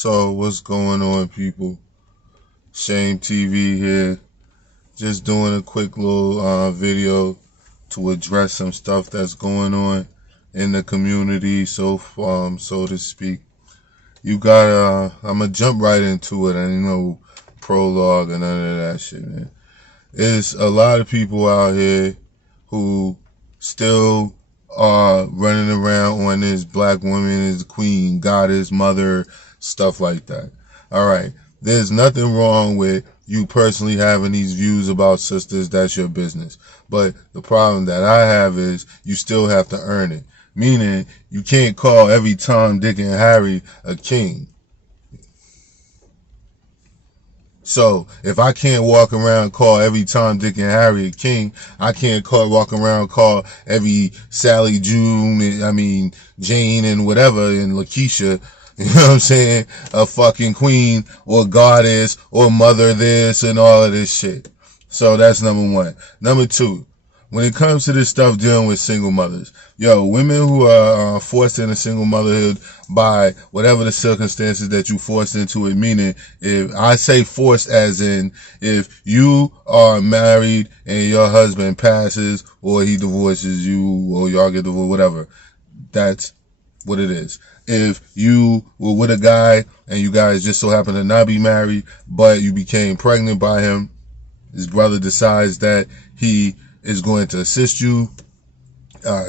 So what's going on, people? Shame TV here. Just doing a quick little video to address some stuff that's going on in the community, so to speak. You got I'ma jump right into it. I ain't no prologue and none of that shit, man. There's a lot of people out here who still are running around on this black woman is queen, goddess, mother, stuff like that. All right. There's nothing wrong with you personally having these views about sisters. That's your business. But the problem that I have is you still have to earn it. Meaning you can't call every Tom, Dick, and Harry a king. So if I can't walk around and call every Tom, Dick, and Harry a king, I can't walk around and call every Sally, Jane, and whatever, and Lakeisha, you know what I'm saying, a fucking queen or goddess or mother this and all of this shit. So that's number one. Number two, when it comes to this stuff dealing with single mothers, women who are forced into single motherhood by whatever the circumstances that you forced into it, meaning if I say forced as in if you are married and your husband passes or he divorces you or y'all get divorced, whatever, that's what it is. If you were with a guy and you guys just so happen to not be married, but you became pregnant by him, his brother decides that he is going to assist you,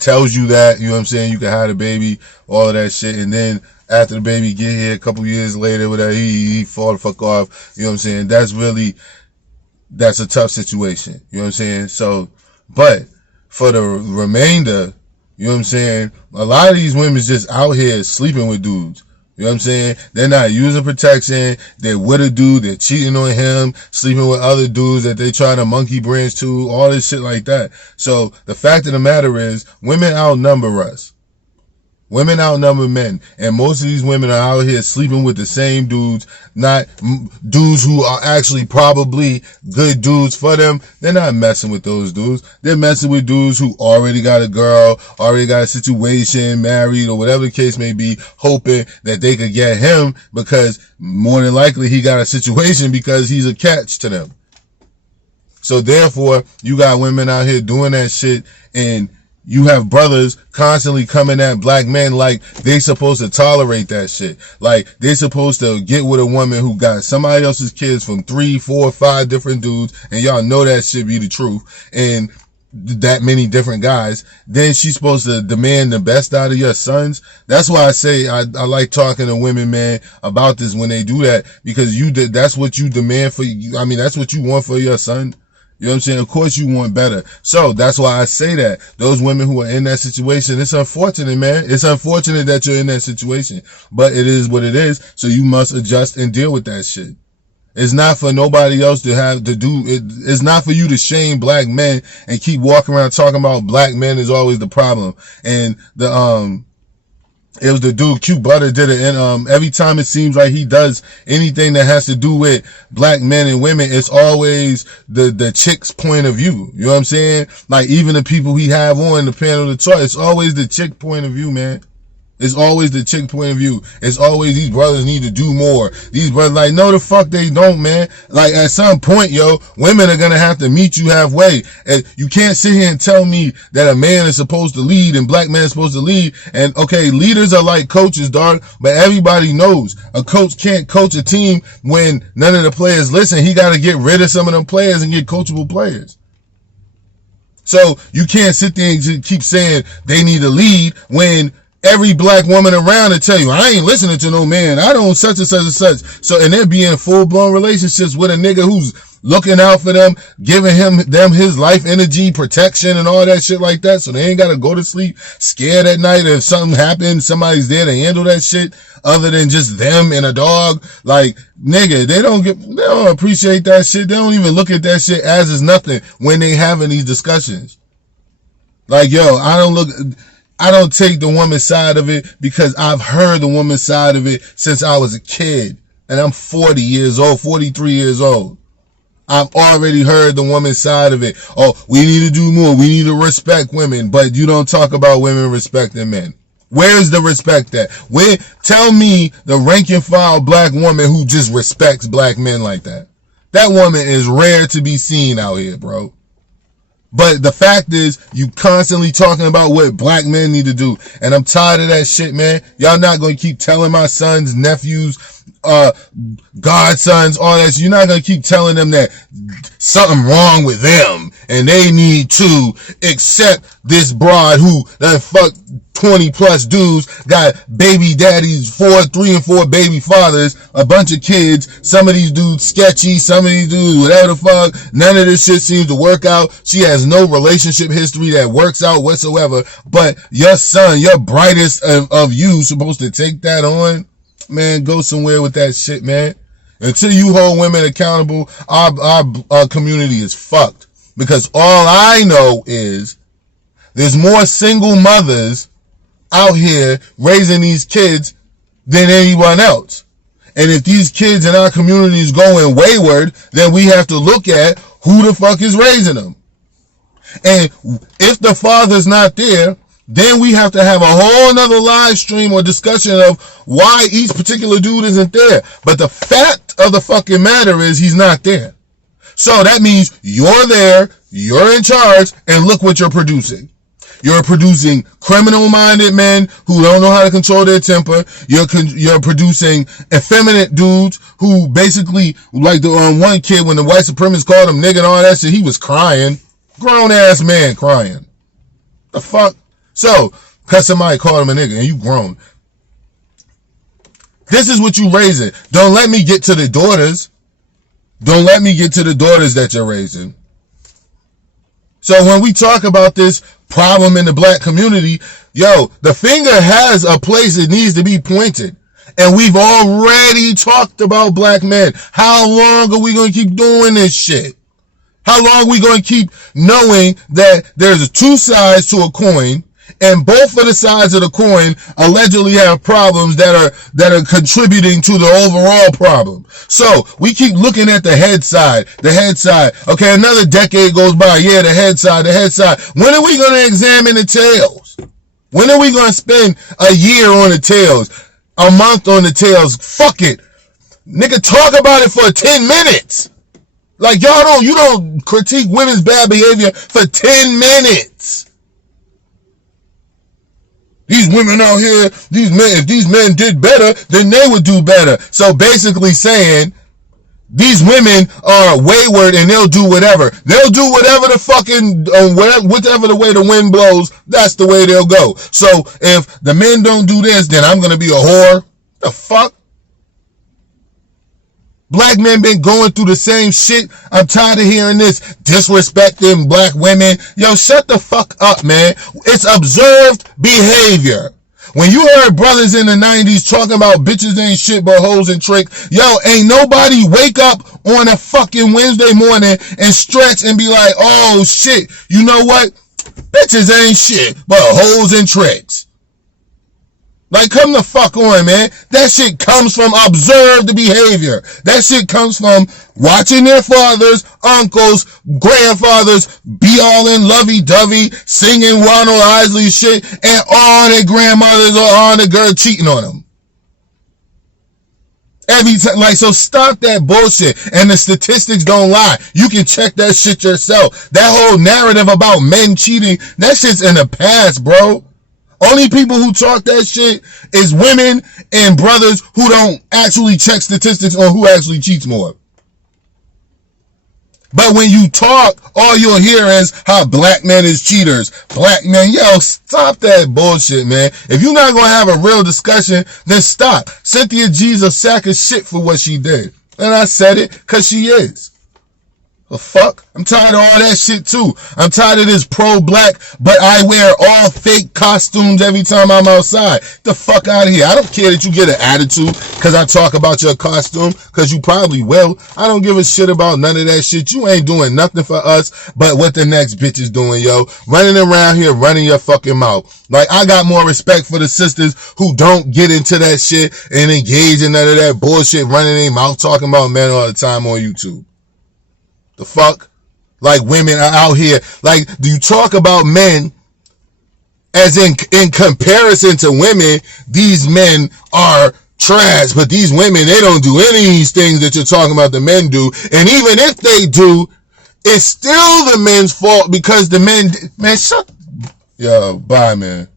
tells you that, you know what I'm saying, you can have a baby, all of that shit, and then after the baby get here a couple years later, whatever, he fall the fuck off, you know what I'm saying, that's a tough situation, you know what I'm saying, so, but for the remainder, you know what I'm saying, a lot of these women's just out here sleeping with dudes. You know what I'm saying? They're not using protection. They're with a dude. They're cheating on him, sleeping with other dudes that they try to monkey branch to, all this shit like that. So the fact of the matter is, women outnumber us. Women outnumber men. And most of these women are out here sleeping with the same dudes, not dudes who are actually probably good dudes for them. They're not messing with those dudes. They're messing with dudes who already got a girl, already got a situation, married, or whatever the case may be, hoping that they could get him because more than likely he got a situation because he's a catch to them. So therefore, you got women out here doing that shit, and you have brothers constantly coming at black men like they supposed to tolerate that shit. Like they supposed to get with a woman who got somebody else's kids from 3, 4, 5 different dudes, and y'all know that should be the truth, and that many different guys. Then she's supposed to demand the best out of your sons. That's why I say I like talking to women, man, about this when they do that, because that's what you demand for you. I mean, that's what you want for your son. You know what I'm saying? Of course you want better. So that's why I say that. Those women who are in that situation, it's unfortunate, man. It's unfortunate that you're in that situation. But it is what it is. So you must adjust and deal with that shit. It's not for nobody else to have to do it. It's not for you to shame black men and keep walking around talking about black men is always the problem. And it was the dude, Q Butter, did it, and every time it seems like he does anything that has to do with black men and women, it's always the chick's point of view. You know what I'm saying? Like even the people he have on the panel to talk, it's always the chick point of view, man. It's always the chick point of view. It's always these brothers need to do more. These brothers like, no the fuck they don't, man. Like at some point, women are gonna have to meet you halfway. And you can't sit here and tell me that a man is supposed to lead and black men is supposed to lead. And okay, leaders are like coaches, dog. But everybody knows a coach can't coach a team when none of the players listen. He gotta get rid of some of them players and get coachable players. So you can't sit there and keep saying they need to lead when every black woman around to tell you, I ain't listening to no man. I don't such and such and such. So, and they're being full-blown relationships with a nigga who's looking out for them, giving them his life energy, protection, and all that shit like that. So they ain't got to go to sleep scared at night if something happens, somebody's there to handle that shit other than just them and a dog. Like, nigga, they don't appreciate that shit. They don't even look at that shit as is nothing when they having these discussions. Like, I don't take the woman's side of it because I've heard the woman's side of it since I was a kid. And I'm 40 years old, 43 years old. I've already heard the woman's side of it. Oh, we need to do more. We need to respect women. But you don't talk about women respecting men. Where's the respect at? Tell me the rank and file black woman who just respects black men like that. That woman is rare to be seen out here, bro. But the fact is, you constantly talking about what black men need to do. And I'm tired of that shit, man. Y'all not going to keep telling my sons, nephews, godsons, all that. You're not going to keep telling them that something wrong with them and they need to accept this broad who done fucked 20 plus dudes, got baby daddies, 3 and 4 baby fathers, a bunch of kids. Some of these dudes sketchy, some of these dudes whatever the fuck. None of this shit seems to work out. She has no relationship history that works out whatsoever. But your son, your brightest of you, supposed to take that on? Man, go somewhere with that shit, man. Until you hold women accountable, our community is fucked. Because all I know is there's more single mothers out here raising these kids than anyone else. And if these kids in our community is going wayward, then we have to look at who the fuck is raising them. And if the father's not there, then we have to have a whole nother live stream or discussion of why each particular dude isn't there. But the fact of the fucking matter is he's not there. So that means you're there, you're in charge, and look what you're producing. You're producing criminal-minded men who don't know how to control their temper. You're producing effeminate dudes who basically, like the one kid when the white supremacists called him nigga and all that shit, he was crying. Grown-ass man crying. The fuck? So, cause somebody called him a nigga and you grown. This is what you raising. Don't let me get to the daughters. Don't let me get to the daughters that you're raising. So when we talk about this problem in the black community, the finger has a place it needs to be pointed. And we've already talked about black men. How long are we going to keep doing this shit? How long are we going to keep knowing that there's two sides to a coin, and both of the sides of the coin allegedly have problems that are contributing to the overall problem? So we keep looking at the head side. Okay, another decade goes by. Yeah, the head side. When are we going to examine the tails? When are we going to spend a year on the tails? A month on the tails? Fuck it. Nigga, talk about it for 10 minutes. Like you don't critique women's bad behavior for 10 minutes. These women out here, if these men did better, then they would do better. So basically saying, these women are wayward and they'll do whatever. They'll do whatever the fucking, whatever the way the wind blows, that's the way they'll go. So if the men don't do this, then I'm going to be a whore. The fuck? Black men been going through the same shit. I'm tired of hearing this disrespecting black women. Yo, shut the fuck up, man. It's observed behavior. When you heard brothers in the 90s talking about bitches ain't shit but hoes and tricks, ain't nobody wake up on a fucking Wednesday morning and stretch and be like, oh shit, you know what? Bitches ain't shit but hoes and tricks. Like, come the fuck on, man. That shit comes from observed behavior. That shit comes from watching their fathers, uncles, grandfathers be all in lovey-dovey, singing Ronald Isley shit, and all their grandmothers or all the girl cheating on them. Every time, so stop that bullshit. And the statistics don't lie. You can check that shit yourself. That whole narrative about men cheating, that shit's in the past, bro. Only people who talk that shit is women and brothers who don't actually check statistics on who actually cheats more. But when you talk, all you'll hear is how black men is cheaters. Black men, stop that bullshit, man. If you're not going to have a real discussion, then stop. Cynthia G's a sack of shit for what she did. And I said it because she is. The fuck? I'm tired of all that shit too. I'm tired of this pro-black, but I wear all fake costumes every time I'm outside. The fuck out of here. I don't care that you get an attitude because I talk about your costume, because you probably will. I don't give a shit about none of that shit. You ain't doing nothing for us but what the next bitch is doing, yo. Running around here, running your fucking mouth. Like, I got more respect for the sisters who don't get into that shit and engage in none of that bullshit, running their mouth talking about men all the time on YouTube. The fuck? Like, women are out here. Like, do you talk about men As in comparison to women, these men are trash, but these women, they don't do any of these things that you're talking about the men do. And even if they do, it's still the men's fault because the men, man, shut, yo, bye, man.